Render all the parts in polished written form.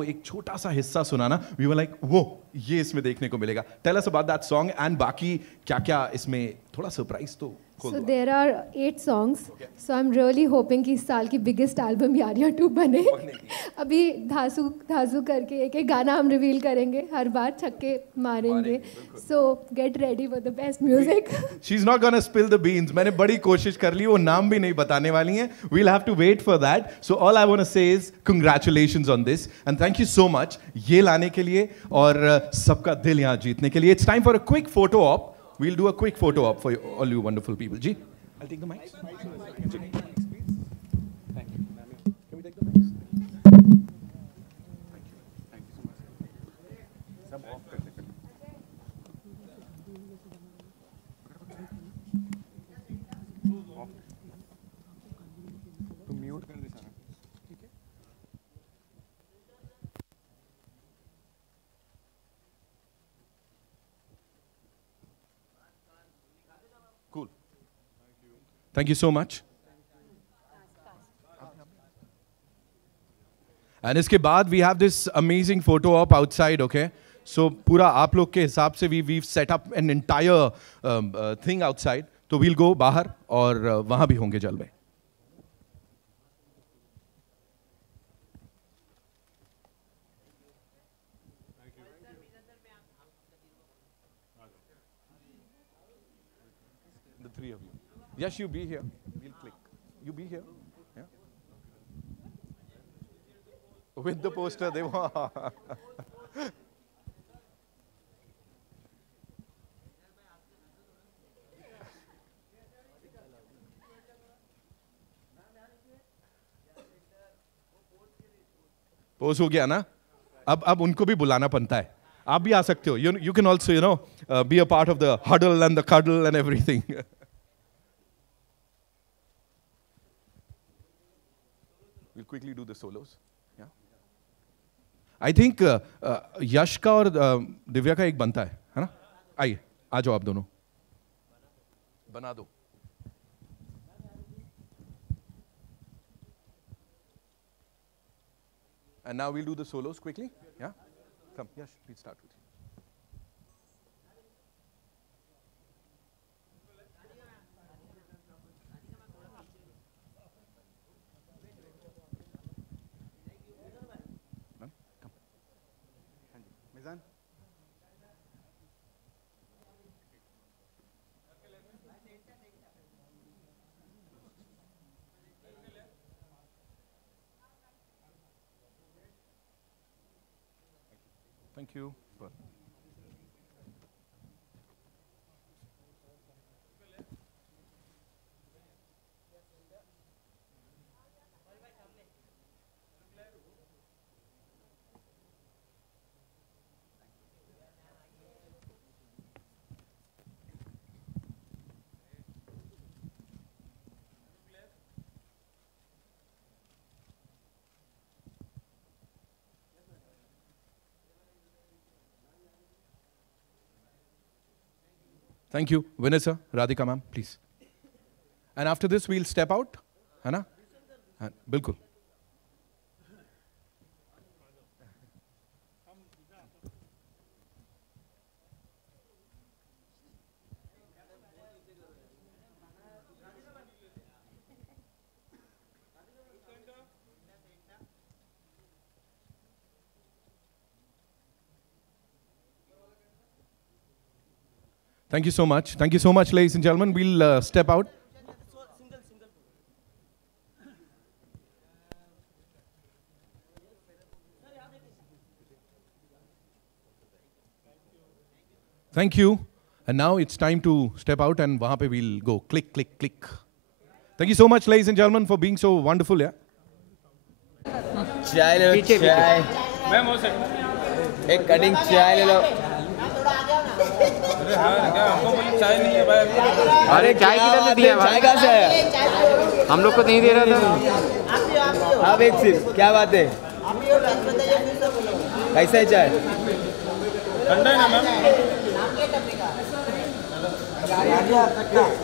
वो एक छोटा सा हिस्सा सुना ना, वी वर लाइक वो ये इसमें देखने को मिलेगा. Tell us about that song and बाकी क्या क्या इसमें थोड़ा सरप्राइज तो. So there are 8 songs. So I'm really hoping कि इस साल की biggest album यारियां 2 बने. अभी धासू करके एक गाना हम रिवील करेंगे, हर बार छक्के मारेंगे. So get ready for the best music. She's not gonna spill the beans. मैंने बड़ी कोशिश कर ली, वो नाम भी नहीं बताने वाली हैं. We'll have to wait for that. So all I want to say is congratulations on this and thank you so much ये लाने के लिए और सबका दिल यहाँ जीतने के लिए. It's time for a quick photo op. We'll do a quick photo op for all you wonderful people. Ji, I'll take the mics. Thank you. Can we take the mics? Thank you. Thank you so much. Sab off kar de. तो mute कर दे सारा. ठीक है. Cool. Thank you so much. And इसके बाद we have this amazing photo op outside, okay? So पूरा आप लोग के हिसाब से we've set up an entire thing outside. तो we'll go बाहर और वहाँ भी होंगे जलवे. The 3 of you. Yes, you be here. We'll click. You be here. Yeah. With the poster, they want. Post हो गया ना. अब उनको भी बुलाना बनता है. आप भी आ सकते हो. You can also, you know, be a part of the huddle and the cuddle and everything. We'll quickly do the solos. Yeah. I think यश का और दिव्या का एक बनता है ना? आइए, आ जाओ आप दोनों. बना दो. And now we'll do the solos quickly. Yeah? Come, Yash, we'll start with you. Ma'am, come. Mizan. Thank you. Thank you. Vanessa, Radhika ma'am, please. And after this, we'll step out. है ना? बिल्कुल. Thank you so much. Thank you so much, ladies and gentlemen. We'll step out. Thank you. And now it's time to step out and वहाँ पे we'll go. Click, click, click. Thank you so much, ladies and gentlemen, for being so wonderful. Yeah. चाय ले लो, चाय. Ma'am हो सकता. एक cutting चाय ले लो. चाय नहीं है भाई. अरे चाय किधर से दिया भाई? चाय कहाँ से आया? हम लोग को नहीं दे रहा था. आप एक सिर्फ क्या बात है? कैसा है चाय? ठंडा है ना मैम?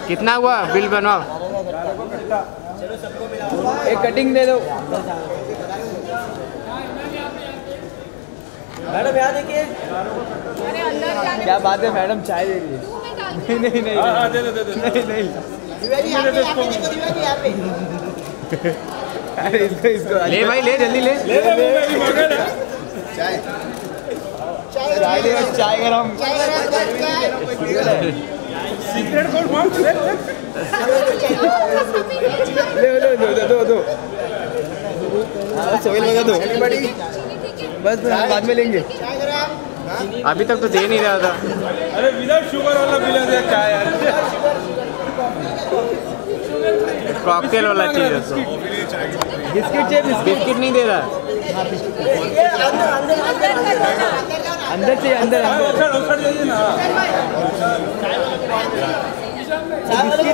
कितना हुआ? बिल बनवाओ. एक कटिंग दे दो. मैडम यहाँ देखिए क्या बात है मैडम चाय दे रही है नहीं नहीं नहीं दे दो नहीं नहीं अरे इसको इसको ले भाई ले जल्दी ले चाय चाय दे चाय गरम सीक्रेट कोड मार ले दो सोहेल वगैरह दो बस बाद में लेंगे अभी तक तो दे नहीं रहा था। अरे विदाउट शुगर वाला पिला दे चाय यार कॉकटेल वाला चीज है तो बिस्किट चाहिए बिस्किट नहीं दे रहा। अंदर चाहिए अंदर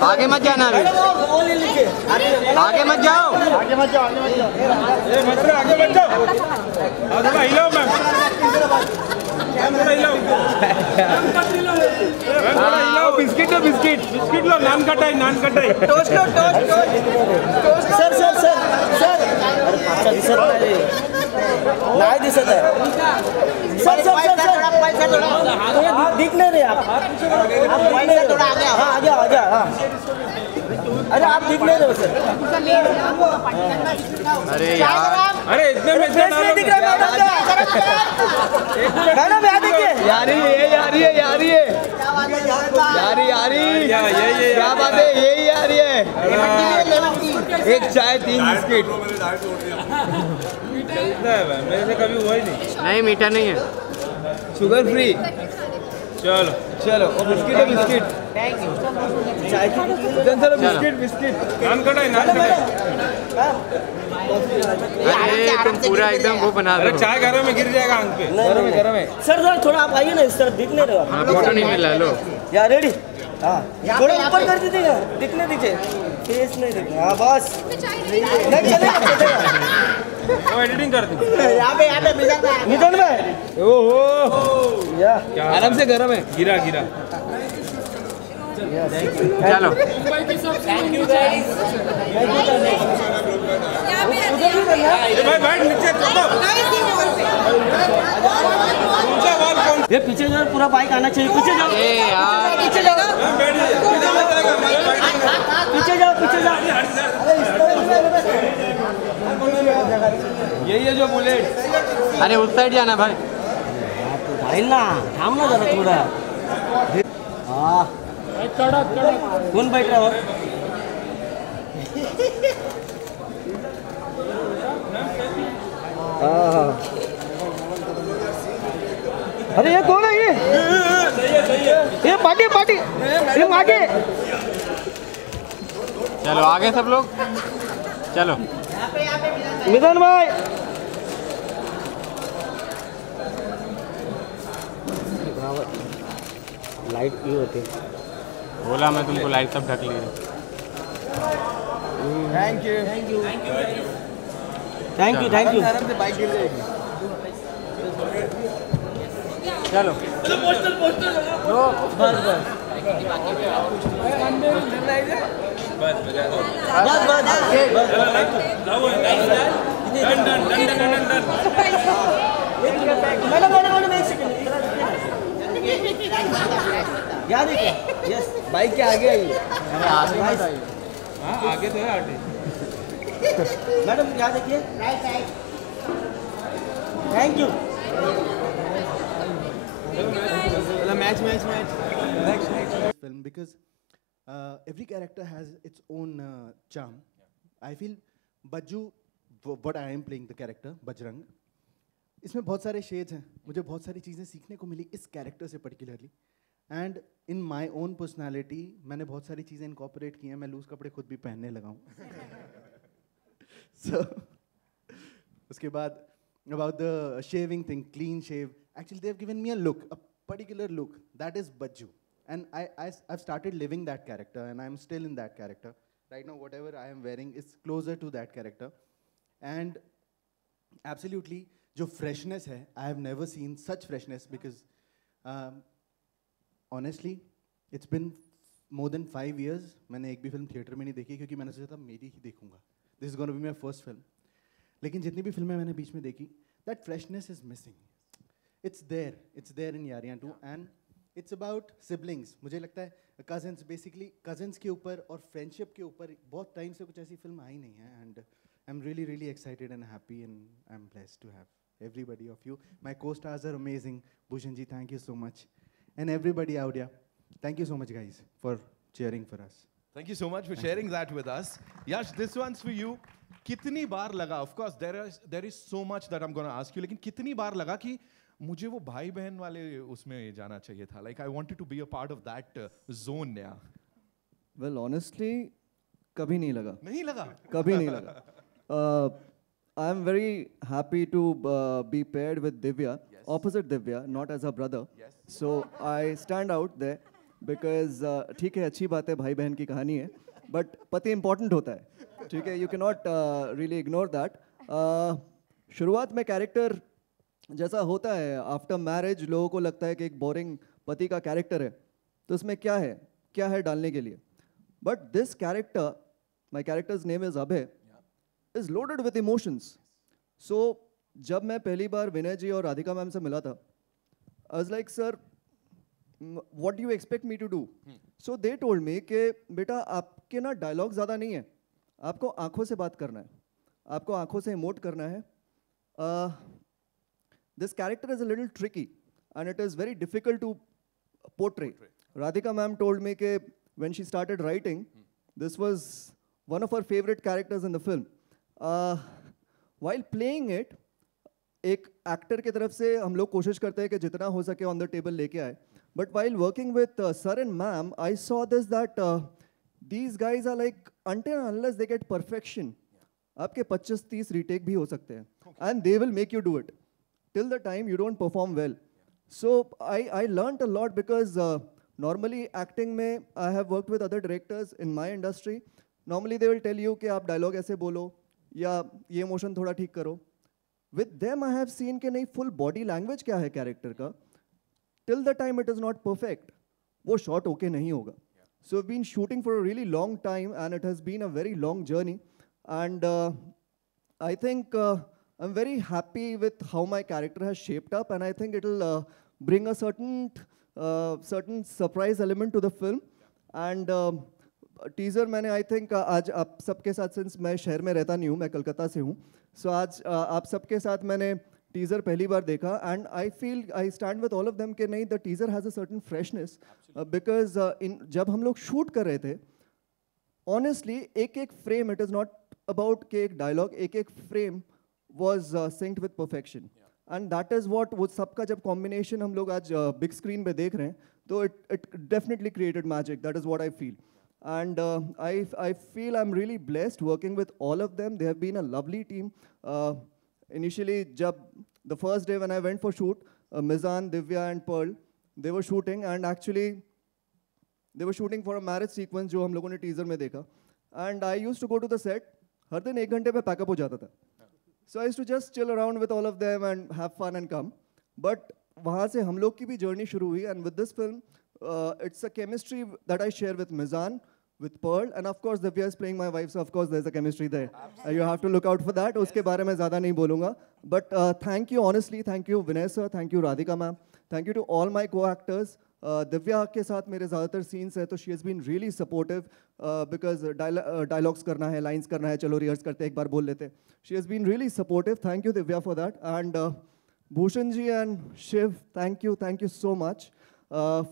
आगे मत जाना अभी आगे मत जाओ आगे मत जाओ थोड़ा हिलाओ मैम बिस्किट लो बिस्किट लो नान कटाई टोस्ट लो toast sir sir sir sir दिसत नाही दिसत आहे सर सर सर सर दिख नहीं रहे आप थोड़ा आगे हाँ आगे आगे हाँ अरे आप दिख नहीं रहे सर अरे यार अरे इतने में दिख रहा है मैडम यहाँ देखिए यारी क्या बात है यही यारी है एक चाय 3 बिस्किट मेरे से कभी हुआ ही नहीं मीठा नहीं है शुगर फ्री चलो चलो और बिस्किट है बिस्किट चाय चलो बिस्किट नान कटाई अरे तुम पूरा एकदम वो बना दो। चाय गरम में गिर जाएगा आंख पे गरम है सर थोड़ा आप आइए ना सर दिख नहीं रहा हाँ फोटो नहीं मिला लो यार रेडी हाँ थोड़ा ऊपर कर दीजिएगा दिखने दीजिए फेस नहीं दिख हाँ बस नहीं चलेगा वो एडिटिंग कर दी यहाँ पे निधन में ओहो या आराम से गरम है गिरा चलो भाई नीचे ये पीछे जाओ पूरा बाइक आना चाहिए पीछे जाओ ए यार पीछे जाओ यही है जो बुलेट अरे उस साइड जाना भाई भाई ना थाम ना जरा थोड़ा हाँ कौन बैठ रहा हो अरे ये कौन है ये पार्टी ये मागे चलो आगे सब लोग चलो निधन भाई लाइट क्यों होती है बोला मैं तुमको लाइट सब ढक ली थैंक यू आराम से बाइक गिर जाएगी चलो याद है क्या यस बाइक के आगे आइए हाँ आगे तो है आर्टिस्ट मैडम याद देखिए thank you match film because every character has its own charm. I feel Bajju, what I am playing the character Bajrang, इसमें बहुत सारे शेड्स हैं मुझे बहुत सारी चीज़ें सीखने को मिली इस कैरेक्टर से particularly and in my own personality मैंने बहुत सारी चीज़ें इनकॉपरेट की हैं मैं लूज़ कपड़े खुद भी पहनने लगा हूँ so, उसके बाद about the shaving thing, clean shave, actually they've given me a look, a particular look, that is Bajju. And I've started living that character and I'm still in that character. Right now whatever I am wearing is closer to that character. And absolutely, जो freshness है, I have never seen such freshness because honestly, it's been more than 5 years. मैंने एक भी film theatre में नहीं देखी क्योंकि मैंने सोचा था मेरी ही देखूंगा. This is going to be my first film. लेकिन जितनी भी फिल्में मैंने बीच में देखी, that freshness is missing. it's there in Yariyan 2, and it's about siblings. मुझे लगता है cousins, basically cousins के ऊपर और friendship के ऊपर बहुत time से कुछ ऐसी film आई नहीं है, and I'm really really excited and happy, and I'm blessed to have everybody of you. My co-stars are amazing. Bhushan ji, thank you so much, and everybody out here, thank you so much guys for cheering for us. Thank you so much for sharing that with us. Yash, this one's for you. कितनी बार लगा, of course there is so much that I'm going to ask you, लेकिन कितनी बार लगा कि मुझे वो भाई बहन वाले उसमें जाना चाहिए था? Like I wanted to be a part of that zone. Yeah. Well, honestly, कभी नहीं लगा. नहीं लगा? कभी नहीं लगा. I'm very happy to be paired with Divya, opposite Divya, not as a brother. Yes. So I stand out there because ठीक है, अच्छी बात है, भाई बहन की कहानी है, but पति important होता है, ठीक है, you cannot really ignore that. शुरुआत में कैरेक्टर जैसा होता है, आफ्टर मैरिज लोगों को लगता है कि एक बोरिंग पति का कैरेक्टर है, तो उसमें क्या है डालने के लिए. But this character, my character's name is Abhay, is loaded with emotions. So जब मैं पहली बार विनय जी और राधिका मैम से मिला था, I was like, sir what do you expect me to do? So they told me कि बेटा आपके ना डायलॉग ज़्यादा नहीं है, आपको आंखों से बात करना है, आपको आंखों से इमोट करना है. This character is a little tricky and it is very difficult to portray. Radhika ma'am told me that when she started writing, this was one of her favorite characters in the film. While playing it, एक actor की तरफ से हम लोग कोशिश करते हैं कि जितना हो सके on the table लेके आए. But while working with sir and ma'am, I saw this that these guys are like, until and unless they get perfection, आपके 25-30 retake भी हो सकते हैं, and they will make you do it. Till the time you don't perform well. So I learned a lot because normally acting में I have worked with other directors in my industry. Normally they will tell you कि आप dialogue ऐसे बोलो या ये emotion थोड़ा ठीक करो. With them I have seen कि नहीं, full body language क्या है character का. Till the time it is not perfect, वो shot okay नहीं होगा. So I've been shooting for a really long time and it has been a very long journey. And I think I'm very happy with how my character has shaped up, and I think it'll bring a certain surprise element to the film. And teaser मैंने I think आज आप सबके साथ, since मैं शहर में रहता नहीं हूँ, मैं कलकत्ता से हूँ, so आज आप सबके साथ मैंने teaser पहली बार देखा, and I feel I stand with all of them कि नहीं, the teaser has a certain freshness because जब हम लोग shoot कर रहे थे, honestly एक frame, it is not about कि एक dialogue, एक frame was synced with perfection. And that is what वो सबका जब combination हम लोग आज big screen पे देख रहे हैं, तो it definitely created magic. That is what I feel. And I feel I'm really blessed working with all of them. They have been a lovely team. Initially, the first day when I went for shoot, Mizan, Divya and Pearl, they were shooting, and actually they were shooting for a marriage sequence जो हम लोगों ने teaser में देखा. And I used to go to the set, हर दिन 1 घंटे पे pack up हो जाता था. So I used to just chill around with all of them and have fun and come. But वहाँ से हम लोग की भी journey शुरू हुई, and with this film, it's a chemistry that I share with Mizan, with Pearl, and of course Divya is playing my wife, so of course there's a chemistry there. You have to look out for that. उसके बारे में ज़्यादा नहीं बोलूँगा. But thank you, honestly, thank you Vinay sir, thank you Radhika ma'am, thank you to all my co-actors. Divya के साथ मेरे ज़्यादातर सीन्स हैं, तो she has been really supportive because dialogues करना है, लाइन्स करना है, चलो रिहर्स करते एक बार बोल लेते. She has been really supportive. Thank you Divya for that. And Bhushan ji and Shiv, thank you so much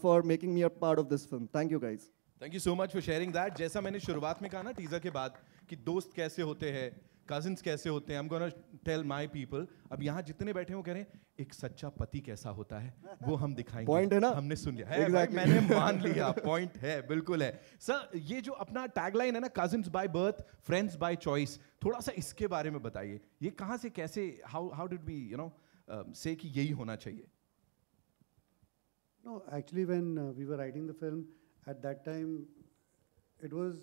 for making me a part of this film. Thank you guys. Thank you so much for sharing that. जैसा मैंने शुरुआत में कहा ना teaser के बाद कि दोस्त कैसे होते हैं, कजिन्स कैसे होते हैं, I'm gonna tell my people. अब यहाँ जितने बैठे हो कह रहे हैं एक सच्चा पति कैसा होता है, वो हम दिखाएंगे. पॉइंट है ना, हमने सुन लिया है. exactly. मैंने मान लिया, पॉइंट है, बिल्कुल है. सर ये जो अपना टैगलाइन है ना, cousins by birth, friends by choice, थोड़ा सा इसके बारे में बताइए. ये कहाँ से कैसे, हाउ डिड वी से कि यही होना चाहिए? No, actually when we were writing the film, at that time it was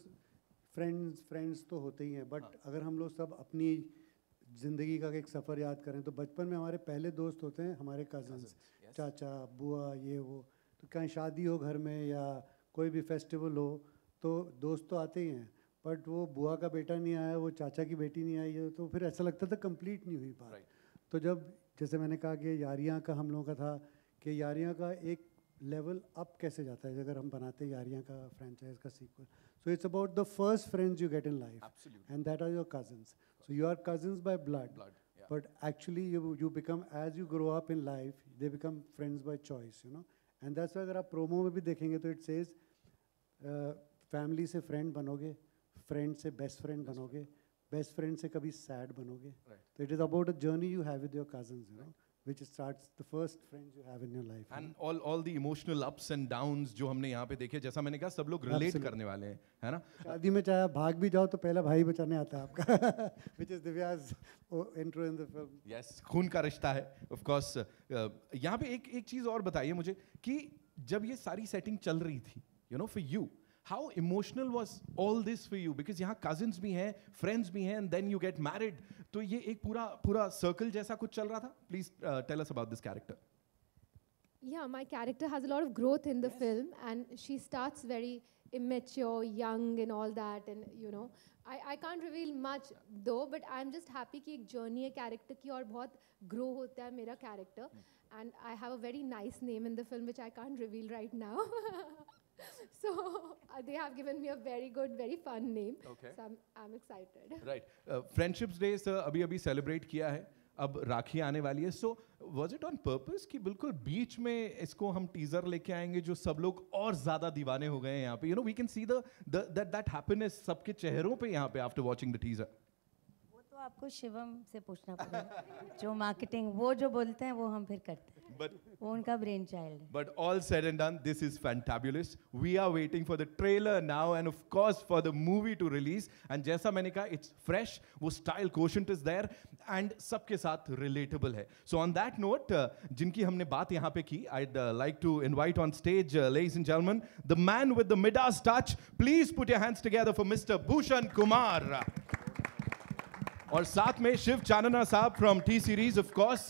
friends तो होते ही हैं, बट अगर हम लोग सब अपनी ज़िंदगी का एक सफ़र याद करें तो बचपन में हमारे पहले दोस्त होते हैं हमारे कज़न्स, चाचा, बुआ, ये वो. तो कहीं शादी हो घर में या कोई भी फेस्टिवल हो तो दोस्त तो आते ही हैं, बट वो बुआ का बेटा नहीं आया, वो चाचा की बेटी नहीं आई है, तो फिर ऐसा लगता था कंप्लीट नहीं हुई बात. तो जब जैसे मैंने कहा कि यारियाँ का हम लोगों का था कि यारियाँ का एक लेवल अप कैसे जाता है अगर हम बनाते हैं यारियाँ का फ्रेंचाइज का sequel. So it's about the first friends you get in life. Absolutely. And that are your cousins. So you are cousins by blood. But actually you become, as you grow up in life, they become friends by choice, you know. And that's why अगर आप promo में भी देखेंगे तो it says family से friend बनोगे, friend से best friend बनोगे, best friend से कभी sad बनोगे. So it is about a journey you have with your cousins, you know, which starts the first friends you have in your life. And all the emotional ups and downs जो हमने यहाँ पे देखे, जैसा मैंने कहा, सब लोग relate करने वाले हैं, है ना? शादी में चाहे आप भाग भी जाओ तो पहला भाई बचाने आता है आपका, which is Divya's intro in the film. Yes, खून का रिश्ता है, of course. यहाँ पे एक चीज़ और बताइए मुझे कि जब ये सारी सेटिंग चल रही थी, you know, for you, how emotional was all this for you? Because यहाँ cousins भी हैं, friends भी हैं, and then you get married. तो ये एक पूरा circle जैसा कुछ चल रहा था? Please tell us about this character. Yeah, my character has a lot of growth in the film, and she starts very immature, young, and all that. And you know, I can't reveal much though, but I'm just happy कि एक journey है character की और बहुत grow होता है मेरा character. And I have a very nice name in the film which I can't reveal right now. So they have given me a very good, very fun name. Okay. So I'm excited. Right. Friendships Day sir अभी celebrate किया है. अब राखी आने वाली है. So was it on purpose कि बिल्कुल बीच में इसको हम टीजर लेके आएंगे जो सब लोग और ज़्यादा दीवाने हो गए हैं यहाँ पे. You know, we can see that happiness सबके चेहरों पे यहाँ पे after watching the teaser. वो तो आपको शिवम से पूछना पड़ेगा. जो मार्केटिंग वो जो बोलते हैं वो हम फिर करते हैं. वो उनका ब्रेन चाइल्ड है. But all said and done, this is fantabulous. We are waiting for the trailer now and of course for the movie to release. And जैसा मैंने कहा, it's fresh, वो style quotient is there and सबके साथ relatable है. So on that note, जिनकी हमने बात यहाँ पे की, I'd like to invite on stage, ladies and gentlemen, the man with the Midas touch. Please put your hands together for Mr. Bhushan Kumar. और साथ में शिव चानना साहब from T-Series of course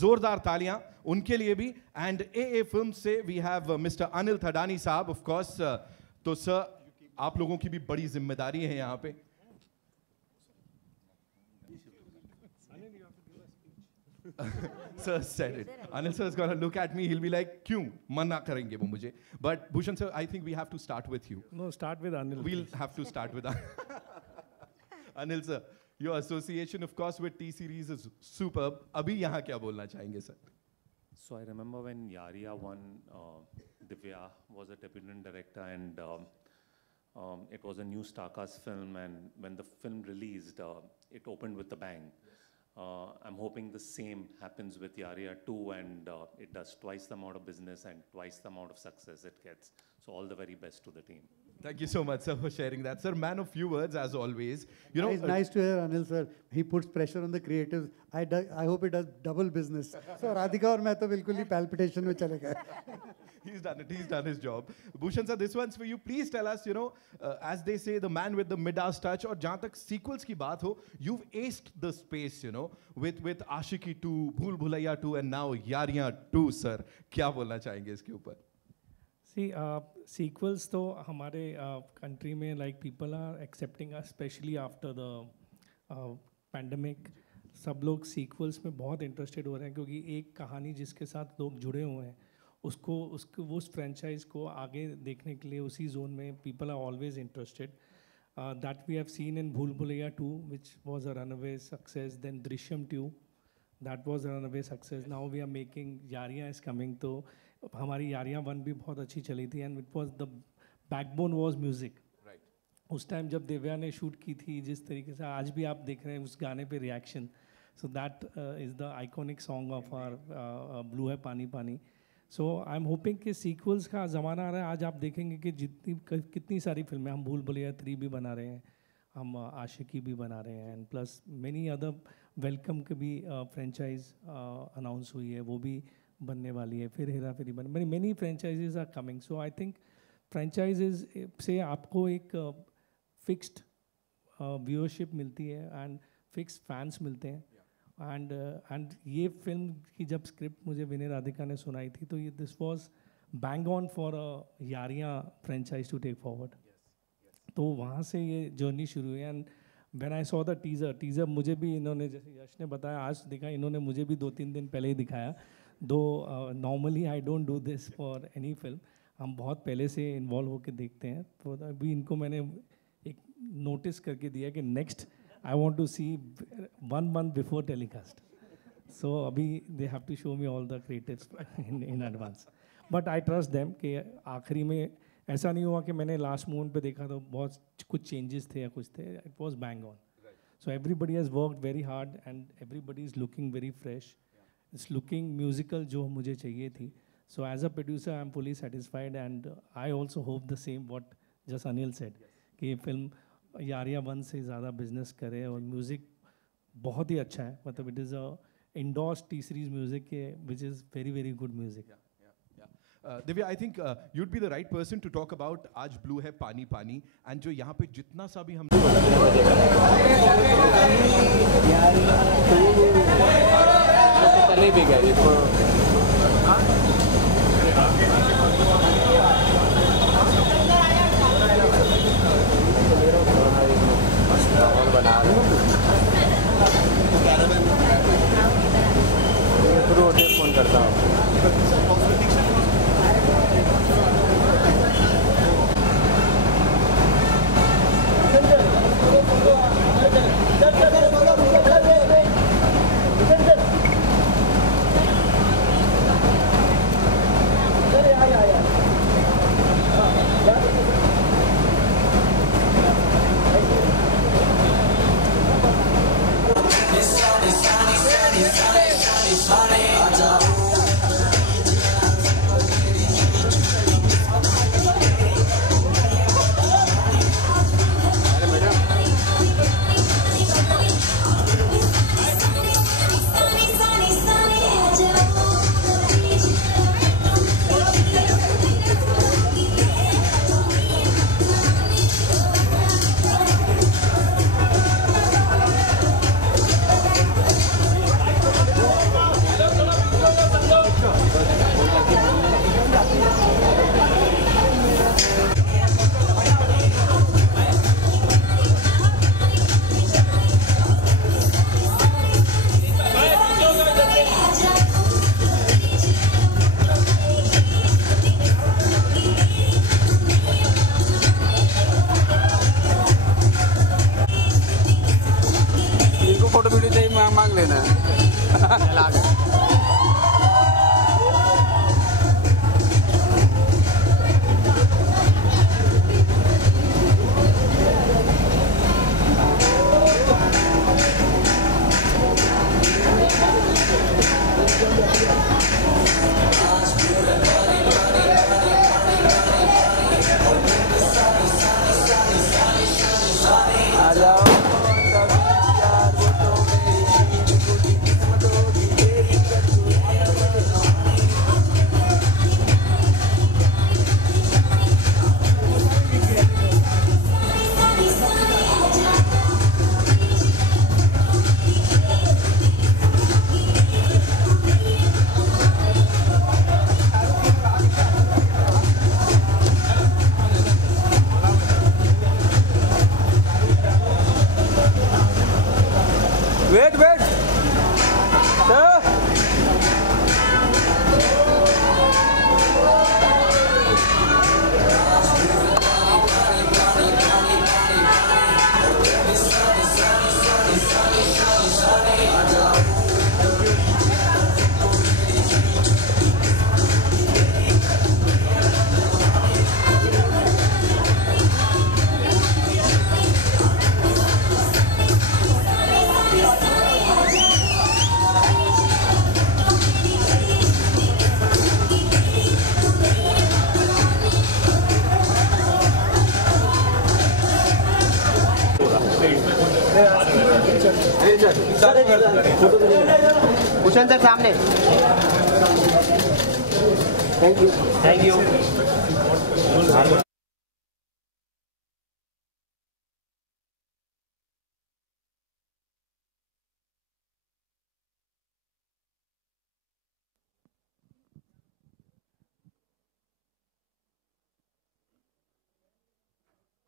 जोरदार तालियां उनके लिए भी. एंड ए फिल्म से we have mister Anil Thadani साहब ऑफ कोर्स. तो सर आप लोगों की भी बड़ी जिम्मेदारी है यहाँ पे. Sir said it. Anil sir is going to look at me. He'll be like, क्यों मना करेंगे वो मुझे. But Bhushan sir, I think we have to start with you. No, start with Anil. We'll have to start with Anil sir. Your association, of course, with T-Series is superb. अभी यहाँ क्या बोलना चाहेंगे sir? So I remember when Yariya won, Divya was a deputant director, and it was a new Starcast film. And when the film released, it opened with a bang. I'm hoping the same happens with Yariya too, and it does twice the amount of business and twice the amount of success it gets. So all the very best to the team. Thank you so much, sir, for sharing that. Sir, man of few words, as always. You know, it's nice to hear Anil sir. He puts pressure on the creatives. I hope he does double business. So Radhika और मैं तो बिल्कुल ही palpitation में चले गए. He's done it. He's done his job. Bhushan sir, this one's for you. Please tell us, you know, as they say, the man with the Midas touch. और जहाँ तक sequels की बात हो, you've aced the space, you know, with Aashiki 2, Bhool Bhulaiya 2, and now Yaariyan 2, sir. क्या बोलना चाहेंगे इसके ऊपर? See, sequels तो हमारे country में like people are accepting us, especially after the pandemic. सब लोग sequels में बहुत interested हो रहे हैं क्योंकि एक कहानी जिसके साथ लोग जुड़े हुए हैं उसको वो उस franchise को आगे देखने के लिए उसी zone में people are always interested. That we have seen in Bhool Bhulaiya 2, which was a runaway success. Then Drishyam 2, that was a runaway success. Now we are making Yaariyan is coming. तो हमारी Yaariyan 1 भी बहुत अच्छी चली थी, and it was the backbone was music. Right. उस time जब दिव्या ने शूट की थी जिस तरीके से आज भी आप देख रहे हैं उस गाने पे reaction. So that is the iconic song of our Blue है पानी पानी. So I'm hoping कि sequels का ज़माना आ रहा है. आज आप देखेंगे कि कितनी सारी फिल्में हम भूल भुलैया 3 भी बना रहे हैं, हम आशिकी भी बना रहे हैं, and plus many other welcome के भी फ्रेंचाइज अनाउंस हुई है, वो भी बनने वाली है. फिर हेरा फेरी बन many franchises are coming. So I think franchises से आपको एक फिक्स्ड व्यूअरशिप मिलती है एंड फिक्स फैंस मिलते हैं. एंड ये फिल्म की जब स्क्रिप्ट मुझे विनय राधिका ने सुनाई थी तो ये this was bang on for a Yaariyan franchise to take forward. तो वहाँ से ये जर्नी शुरू हुई. And when I saw the teaser मुझे भी इन्होंने, जैसे यश ने बताया, आज देखा, इन्होंने मुझे भी 2-3 दिन पहले ही दिखाया. दो normally I don't do this for any film. हम बहुत पहले से इन्वॉल्व होकर देखते हैं. तो अभी इनको मैंने एक नोटिस करके दिया कि next I want to see 1 month before telecast. So अभी they have to show me all the creatives in advance. But I trust them कि आखिरी में ऐसा नहीं हुआ कि मैंने लास्ट मोमेंट पे देखा तो बहुत कुछ चेंजेस थे या कुछ थे. It was bang on. So everybody has worked very hard and everybody is looking very fresh. It's looking musical जो मुझे चाहिए थी. So as a producer I am fully satisfied and I also hope the same what just Anil said कि ये film यारिया 1 से ज़्यादा business करे. और म्यूज़िक बहुत ही अच्छा है. मतलब it is a endorse T-Series music which is very very good music. Divya, I think you'd be the right person to talk about आज ब्लू है पानी पानी, and जो यहाँ पे जितना सा भी हम चले भी गए. बना रहे फोन करता हूँ. मांग लेना चला गया। वेट वेट भूषण सर सामने। Thank you thank you.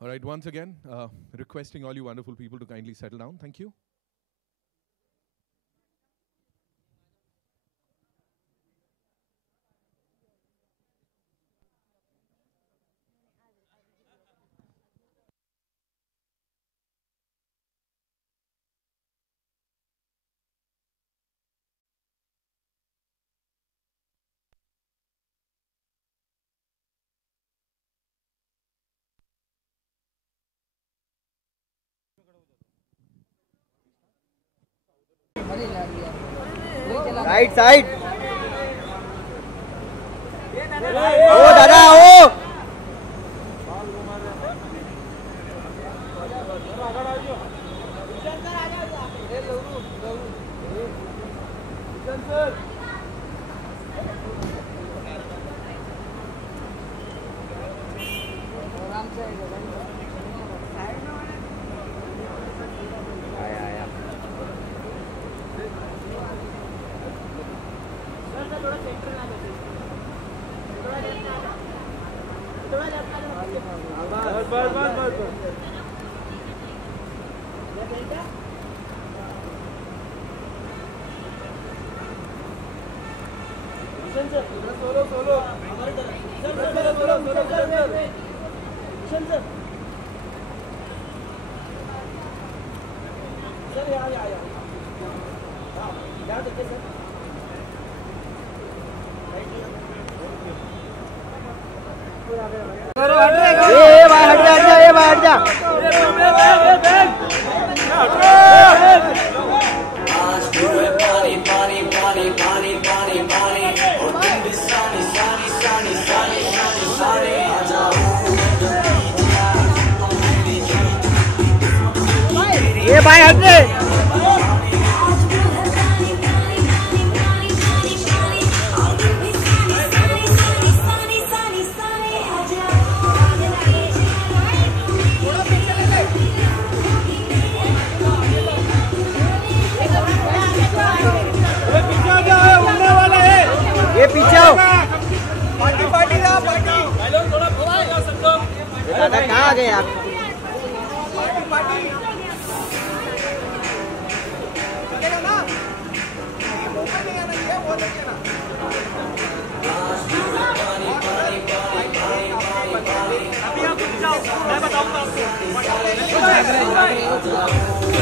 All right, once again, requesting all you wonderful people to kindly settle down. Thank you. Side side ओ दादा ओ ये भाई हट रे ये पीछे आओ पार्टी पार्टी ना पार्टी हेलो थोड़ा बोलो सब लोग दादा कहाँ आ गए आप पार्टी पार्टी चलेगा ना ऊपर नहीं आना ये बोल रहे ना अभी आप जाओ मैं बताऊंगा आपको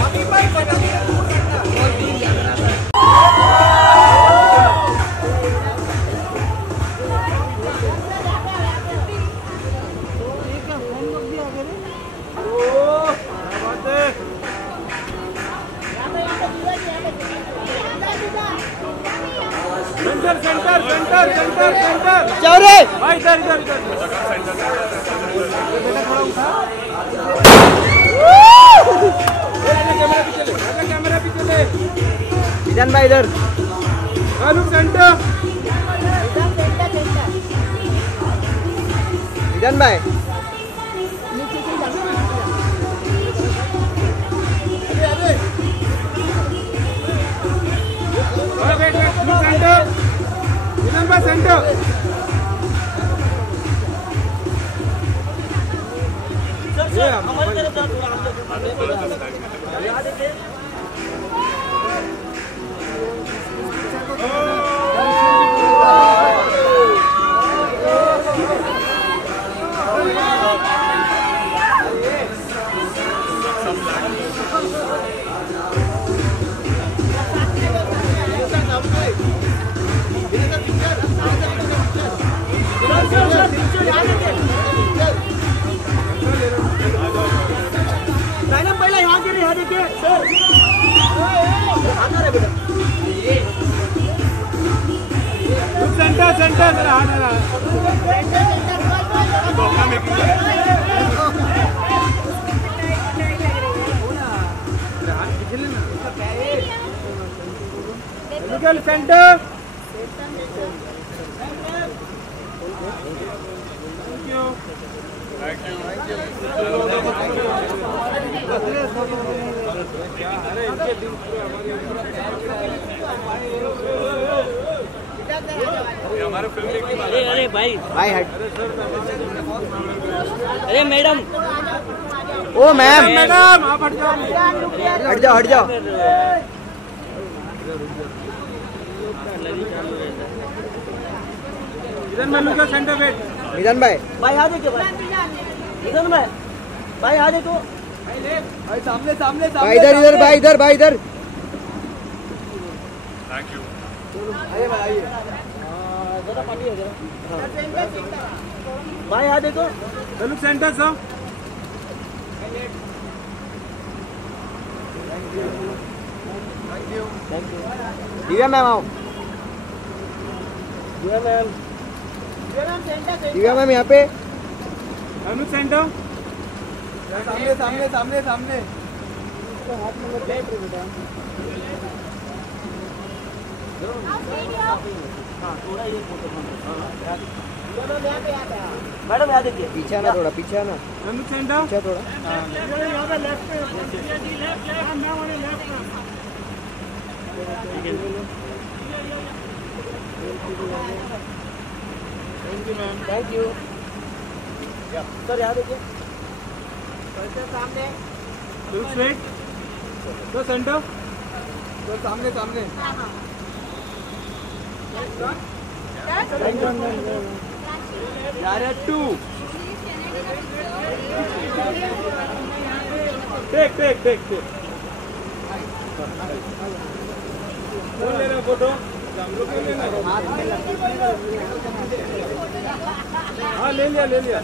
अभी भाई centre centre centre centre centre Chaure भाई इधर इधर इधर बेटा थोड़ा उठा कैमरा पीछे ले विजन भाई इधर आलू सेंटर विजन भाई सेंटर विजन भाई सेंटर पहले यहाँ गिरी यहाँ देखिए centre centre centre thank you हमारे फिल्म देखने वाले अरे भाई भाई हट अरे मैडम ओ मैम मैडम आप हट जाओ हट जाओ हट जाओ इधर मैं लूँगा सेंटर वेट निधन भाई भाई आ देखो भाई निधन भाई आ देखो भाई सामने सामने भाई इधर इधर भाई इधर भाई इधर थैंक यू अरे भाई जरा पार्टी है जरा भाई आ देखो look centre sir Divya ma'am आओ दिव्या मैम यहाँ पे लुक सेंटर सामने सामने सामने सामने मैडम यहाँ देखिए पीछे आना थोड़ा पीछे आना लुक सेंटर पीछे थोड़ा थैंक यू सर यहाँ देखिए सामने लुक स्ट्रेट तो सेंटर तो सामने सामने यार 2 टेक कौन ले रहा फोटो हम लोग क्यों लेना हाँ ले लिया